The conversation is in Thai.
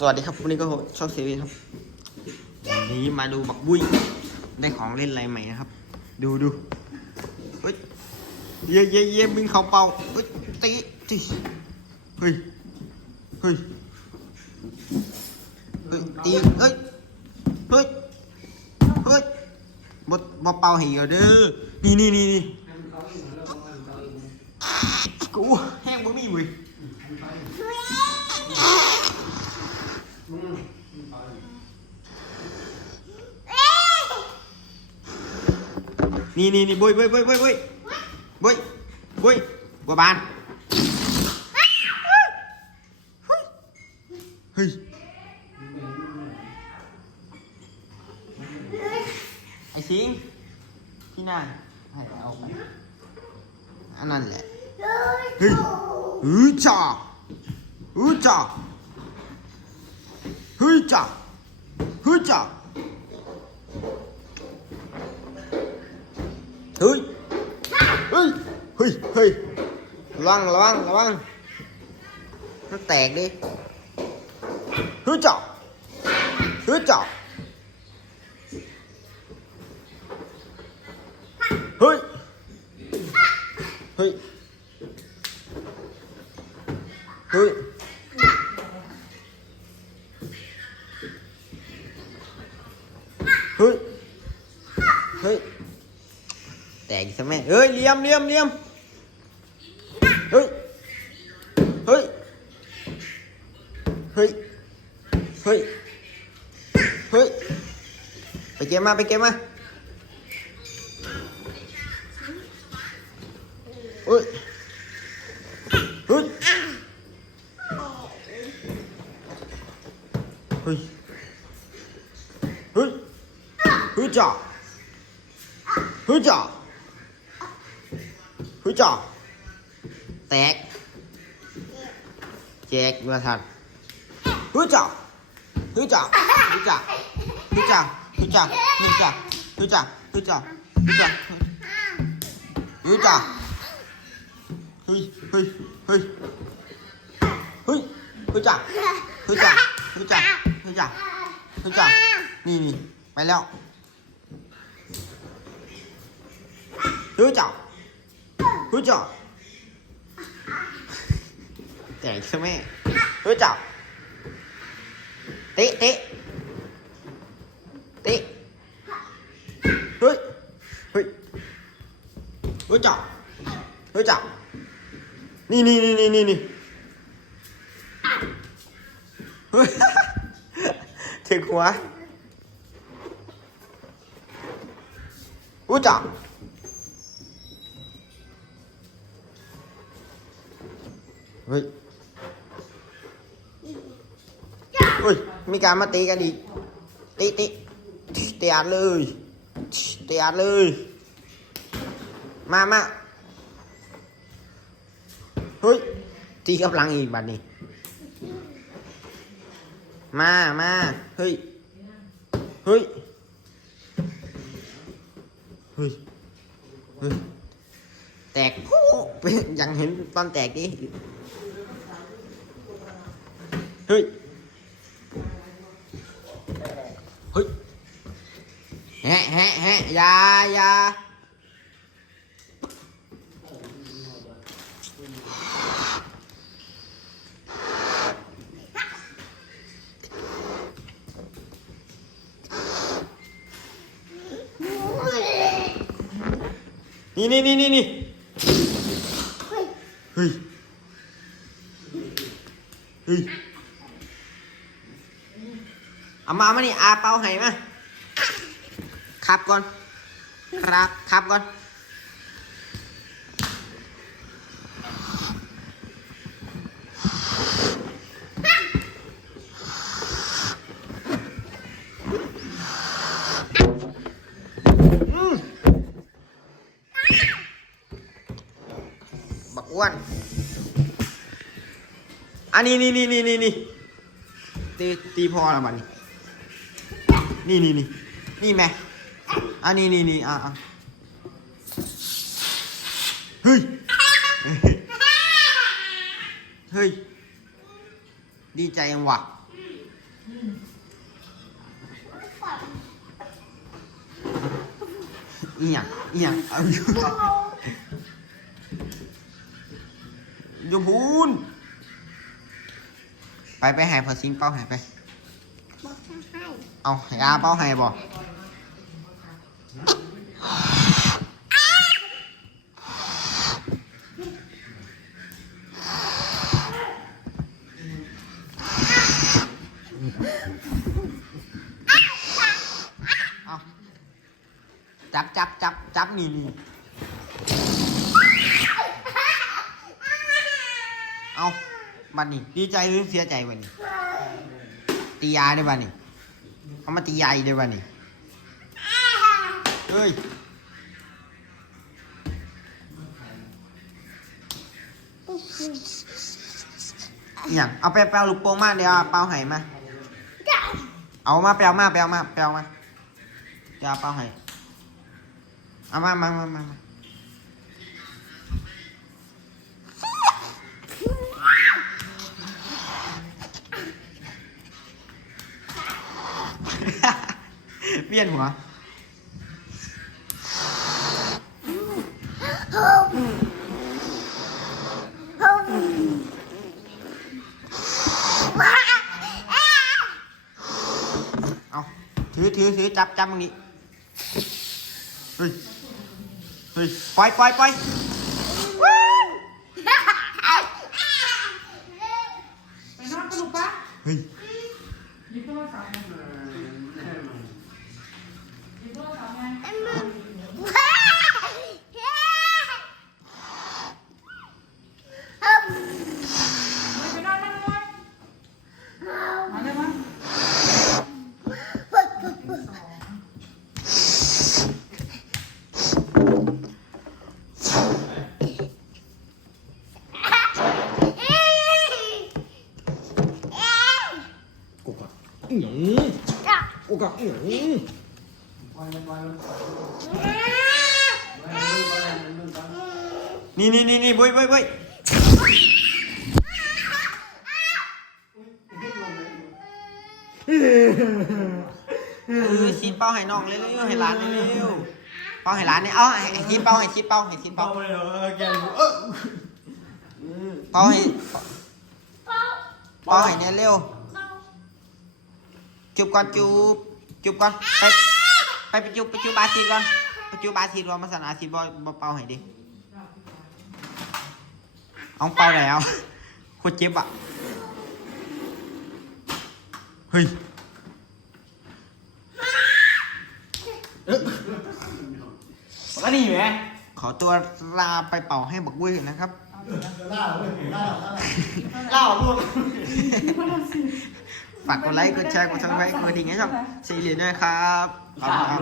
สวัสดีครับวันนี้ก็ช่องซีรีครับวันนี้มาดูบักบุ้ยได้ของเล่นอะไรใหม่นะครับ ดูดูเฮ้ยเย่เย่เย่บิงเขาเป่าเฮ้ยตีตีเฮ้ยเฮ้ยเฮ้ยตีเฮ้ยเฮ้ยเฮ้ยบดมาเป่าให้ยเด้อนี่นี่นี่นี่กูแห้งบ่มีเว้ย นี่นี่นี่บุยบุยบุยบุยบุยบุยบุยบัวบานเฮ้ยไอ้สิงพี่นายให้เอาไปอันนั้นแหละเฮ้ยอือจ่าอือจ่า hư chà hư chà hư hư hư hư loang loang loang nó tẹt đi. Hư chà hư chà hư hư hư เฮ้ย เฮ้ย แตกซะแม่เฮ้ยเลี่ยมเลี่ยมเลี่ยมเฮ้ย เฮ้ย เฮ้ย เฮ้ย เฮ้ย ไปเก็บมาไปเก็บมาเฮ้ย เฮ้ย เฮ้ย เฮ้ย เฮ้ย จ่าฮ้ยจ่าฮ้ยจ่าแตกแจกมาทันฮ้ยจ่าฮ้ยจ่าฮ้ยจ่าฮ้ยจ่าฮ้ยจ่าฮ้ยจ่าฮ้ยจ่าฮ้ยจ่าฮ้ยจ่าฮ้ยจ่าเฮ้ยเฮ้ยเฮ้ยเฮ้ยฮ้ยจ่าฮ้ยจ่าฮ้ยจ่าฮ้ยจ่าฮ้ยจ่านี่นี่ไปแล้ว จับรู้จับแต่ใช่ไหมรู้จับเตะเตะเตะเฮ้ยเฮ้ยรู้จอบรู้จับนี่นี่นี่นี่นี่นี่ถึงหัวรู้จับ เฮ้ยเฮ้ย มีการมาตีกันอีกตีตีเตียดเลยเตียดเลย มามาเฮ้ย ตีกำลังอีกบัดนี้ มามาเฮ้ย เฮ้ย เฮ้ย เฮ้ย แตกโอ้ยังเห็นตอนแตกดิเฮ้ย เฮ้ยแฮะแฮะแฮะยายานี่นี่นี่นี่ ฮ้ย เฮ้ย เอามามานี่อาเป่าให้มาครับก่อน ครับครับก่อนอืมบักอ้วน อันนี้นี่นี่นี่นี่นี่ตีตีพอละมันนี่นี่นี่นี่แม่อันนี้นี่นี่อะอะเฮ้ย เฮ้ย ดีใจยังวะเอียงเอียงอยู่บูน ไปไปใหายพอซิงเป้าใหายไป บอกให้ให้เอาให้อาเป้าใหายบ่เอาจับจับจับจับนี่นี่เอา บัดนี้ ดีใจหรือเสียใจบัดนี้ ตียาได้ป่ะนี่เขามาตียาอีกได้ป่ะนี่เฮ้ยอหย่างเอาไปเปลาลูกโป่งมาเดี๋ยวเอาเปล่าไห้มา เอามาเปลามาเปลามาเปลามาเดี๋ยวเอาเปล่าไห้เอามามามามามา เวียนหัวเอาถือถือถือจับจับตรงนี้เฮ้ยเฮ้ยปล่อยปล่อยปล่อยไปนอนกันลูกปะเฮ้ยหยิบโทร ศัพท์มาห นี่นี่นี่นี่บุ้ยบุ้ยบุ้ยเออซีเป้าให้น้องเร็วๆให้ร้านเร็วๆเป้าให้ร้านนี่เอาให้ซีเป้าให้ซีเป้าให้ซีเป้าเลยเออแกเออเป้าให้เป้าให้เนี่ยเร็วจุบก่อนจุบจุบก่อนไป ไปไปจุบไปจุบบาซีก่อนไปจุบบาซีรวมมาสนาซีบอเป้าให้ดิเอาเป้าแล้วโคตรเจ็บอะเฮ้ยแล้วนี่ไหมขอตัวลาไปเป่าให้บักวุ้ยนะครับล่าเลยล่าล่าลูก ฝากกดไลค์ กดแชร์ กดซับสไครต์กดกระดิ่งให้ช่องสีเหลืองด้วยครับ ขอบคุณครับ